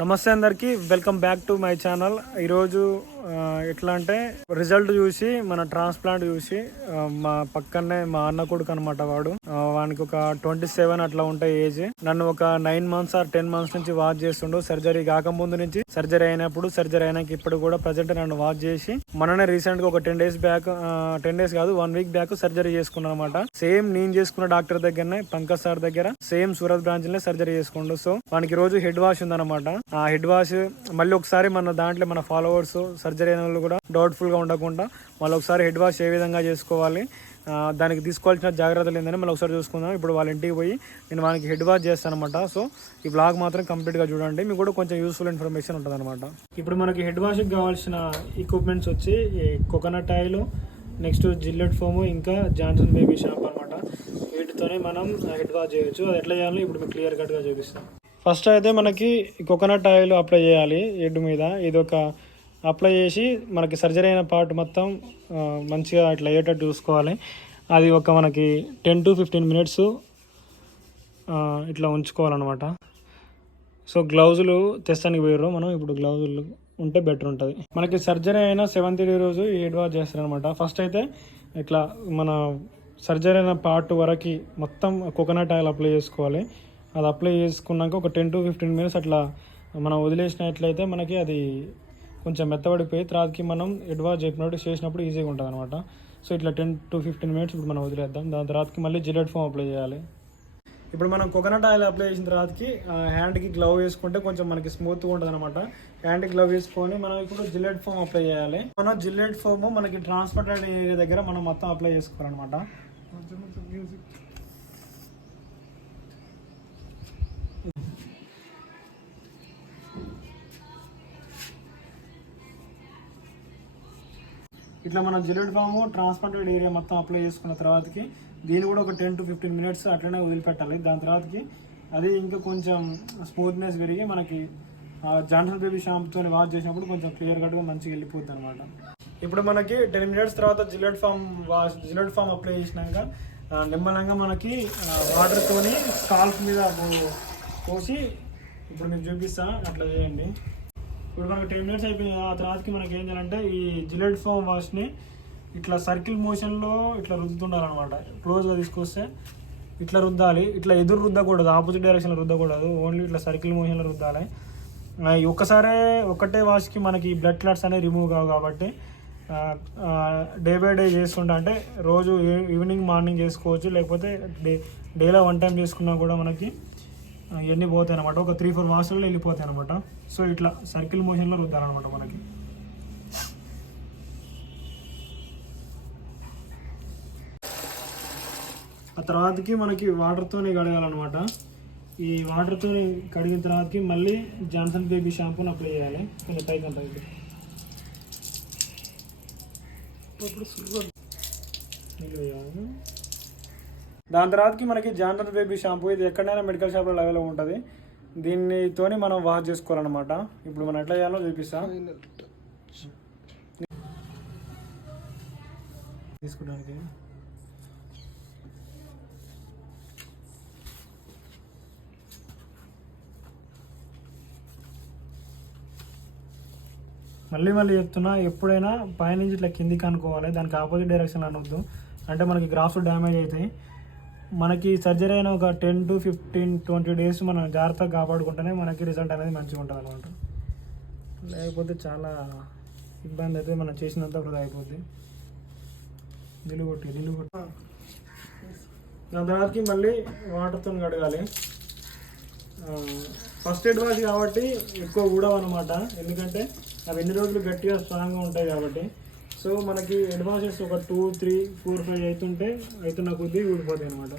నమస్తే అందరికి, welcome back to my channel. ఈరోజు ఎట్లా అంటే రిజల్ట్ చూసి మన ట్రాన్స్ప్లాంట్ చూసి మా పక్కనే మా అన్న కొడుకు అనమాట. వానికి ఒక 27 అట్లా ఉంటాయి ఏజ్. నన్ను ఒక 9 months or 10 months నుంచి వాచ్ చేస్తుండు. సర్జరీ కాకముందు నుంచి, సర్జరీ అయినప్పుడు, సర్జరీ అయినాక ఇప్పుడు కూడా ప్రజెంట్ నన్ను వాచ్ చేసి మననే రీసెంట్ గా ఒక 10 days బ్యాక్ 10 days కాదు 1 week బ్యాక్ సర్జరీ చేసుకున్నాను అనమాట. సేమ్ నేను చేసుకున్న డాక్టర్ దగ్గరనే, పంకజ్ సార్ దగ్గర, సేమ్ సూరత్ బ్రాంచ్ లో సర్జరీ చేసుకుండు. సో వానికి రోజు హెడ్ వాష్ ఉందన్నమాట. ఆ హెడ్ వాష్ మళ్ళీ ఒకసారి మన దాంట్లో మన ఫాలోవర్స్ సర్జరీ అయిన వాళ్ళు కూడా డౌట్ఫుల్ గా ఉండకుండా మళ్ళీ ఒకసారి హెడ్ వాష్ ఏ విధంగా చేసుకోవాలి, దానికి తీసుకోవాల్సిన జాగ్రత్తలు ఏంటని మళ్ళీ ఒకసారి చూసుకుందాం. ఇప్పుడు వాళ్ళ ఇంటికి పోయి నేను వానికి హెడ్ వాష్ చేస్తాను అనమాట. సో ఈ బ్లాగ్ మాత్రం కంప్లీట్ గా చూడండి, మీకు కూడా కొంచెం యూస్ఫుల్ ఇన్ఫర్మేషన్ ఉంటుంది అనమాట. ఇప్పుడు మనకి హెడ్ వాష్ కి కావాల్సిన ఎక్విప్మెంట్స్ వచ్చి coconut oil, next Gillette foam, ఇంకా జాన్సన్ బేబీ షాంపూ అనమాట. వీటితోనే మనం హెడ్ వాష్ చేయొచ్చు. అది ఎట్లా చేయాలో ఇప్పుడు మీకు క్లియర్ కట్ గా చూపిస్తాం. ఫస్ట్ అయితే మనకి కోకోనట్ ఆయిల్ అప్లై చేయాలి హెడ్ మీద. ఇది ఒక అప్లై చేసి మనకి సర్జరీ అయిన పార్ట్ మొత్తం మంచిగా ఇట్లా అయ్యేటట్టు చూసుకోవాలి. అది ఒక మనకి 10 to 15 minutes ఇట్లా ఉంచుకోవాలన్నమాట. సో గ్లౌజులు తెస్తానికి పోయారు మనం. ఇప్పుడు గ్లౌజులు ఉంటే బెటర్ ఉంటుంది. మనకి సర్జరీ అయిన 7th day రోజు ఈ హెడ్ వాష్ చేస్తారనమాట. ఫస్ట్ అయితే ఇట్లా మన సర్జరీ అయిన పార్ట్ వరకు మొత్తం కోకోనట్ ఆయిల్ అప్లై చేసుకోవాలి. అది అప్లై చేసుకున్నాక ఒక 10 to 15 minutes అట్లా మనం వదిలేసినట్లయితే మనకి అది కొంచెం మెత్తబడిపోయి తర్వాతకి మనం హెడ్ వాష్ చేసినప్పుడు ఈజీగా ఉంటుంది అనమాట. సో ఇట్లా 10 to 15 minutes ఇప్పుడు మనం వదిలేద్దాం. దాని తర్వాతకి మళ్ళీ జిల్లెట్ ఫోమ్ అప్లై చేయాలి. ఇప్పుడు మనం కోకోనట్ ఆయిల్ అప్లై చేసిన తర్వాతకి హ్యాండ్కి గ్లవ్ వేసుకుంటే కొంచెం మనకి స్మూత్గా ఉంటుంది అనమాట. హ్యాండ్కి గ్లవ్ వేసుకొని మనం ఇప్పుడు జిల్లెట్ ఫోమ్ అప్లై చేయాలి. మనం జిల్లెట్ ఫోమ్ మనకి ట్రాన్స్ప్లాంట్ ఏరియా దగ్గర మనం మొత్తం అప్లై చేసుకోవాలన్నమాట. ఇట్లా మనం జిల్లెట్ ఫామ్ ట్రాన్స్ప్లాంటెడ్ ఏరియా మొత్తం అప్లై చేసుకున్న తర్వాతకి దీన్ని కూడా ఒక 10 to 15 minutes అట్లనే వదిలిపెట్టాలి. దాని తర్వాతకి అది ఇంకా కొంచెం స్మూత్నెస్ పెరిగి మనకి జాన్సన్ బేబీ షాంపూతో వాష్ చేసినప్పుడు కొంచెం క్లియర్ కట్గా మంచిగా వెళ్ళిపోతుంది అనమాట. ఇప్పుడు మనకి 10 minutes తర్వాత జిల్లెట్ ఫామ్ అప్లై చేసినాక నిమ్మలంగా మనకి వాటర్తోని స్కాల్ప్ మీద పోసి ఇప్పుడు మీకు చూపిస్తా, అట్లా చేయండి. ఇప్పుడు మనకు 10 minutes అయిపోయింది. ఆ తర్వాతకి మనకి ఏం చేయాలంటే ఈ జిల్లెట్ ఫోమ్ వాష్ని ఇట్లా సర్కిల్ మోషన్లో ఇట్లా రుద్దుతుండాలన్నమాట. క్లోజ్గా తీసుకొస్తే ఇట్లా రుద్దాలి. ఇట్లా ఎదురు రుద్దకూడదు, ఆపోజిట్ డైరెక్షన్లో రుద్దకూడదు, ఓన్లీ ఇట్లా సర్కిల్ మోషన్లో రుద్దాలి. ఒకటే వాష్కి మనకి బ్లడ్ క్లాట్స్ అనేవి రిమూవ్ కావు కాబట్టి డే బై డే చేస్తుంటే, అంటే రోజు ఈవినింగ్ మార్నింగ్ చేసుకోవచ్చు, లేకపోతే డేలో 1 time చేసుకున్నా కూడా మనకి ఇవన్నీ పోతాయి అనమాట. ఒక 3-4 వాష్లలో వెళ్ళిపోతాయి అనమాట. సో ఇట్లా సర్కిల్ మోషన్లో రుద్దాలన్నమాట మనకి. ఆ తర్వాతకి మనకి వాటర్తోనే కడగాలన్నమాట. ఈ వాటర్తో కడిగిన తర్వాతకి మళ్ళీ జాన్సన్ బేబీ షాంపూని అప్లై చేయాలి. కొంచెం పైకి అంతా దాని తర్వాతకి మనకి జాన్సన్ బేబీ షాంపూ, ఇది ఎక్కడైనా మెడికల్ షాప్లో అవైలబుల్ ఉంటుంది. దీనితోని మనం వాష్ చేసుకోవాలన్నమాట. ఇప్పుడు మనం ఎట్లా చేయాలో చూపిస్తా. తీసుకోవడానికి మళ్ళీ చెప్తున్నా, ఎప్పుడైనా పైనుంచి ఇట్లా కిందికి అనుకోవాలి, దానికి ఆపోజిట్ డైరెక్షన్ అనొద్దు. అంటే మనకి గ్రాఫ్స్ డ్యామేజ్ అవుతాయి. మనకి సర్జరీ అయిన ఒక 10 to 15-20 days మనం జాగ్రత్తగా కాపాడుకుంటేనే మనకి రిజల్ట్ అనేది మంచిగా ఉంటుంది అనమాట. లేకపోతే చాలా ఇబ్బంది అయితే మనం చేసినంత వృధా అయిపోద్ది. నిలుగొట్టి దాని తర్వాతకి మళ్ళీ వాటర్తో కడగాలి. ఫస్ట్ ఎయిడ్ వాష్ కాబట్టి ఎక్కువ ఊడవన్నమాట, ఎందుకంటే అవి ఎన్ని రోజులు గట్టిగా స్ట్రాంగ్గా ఉంటాయి కాబట్టి. సో మనకి హెడ్ వాషెస్ ఒక 2, 3, 4, 5 అవుతున్న కొద్దీ ఊడిపోతాయి అనమాట.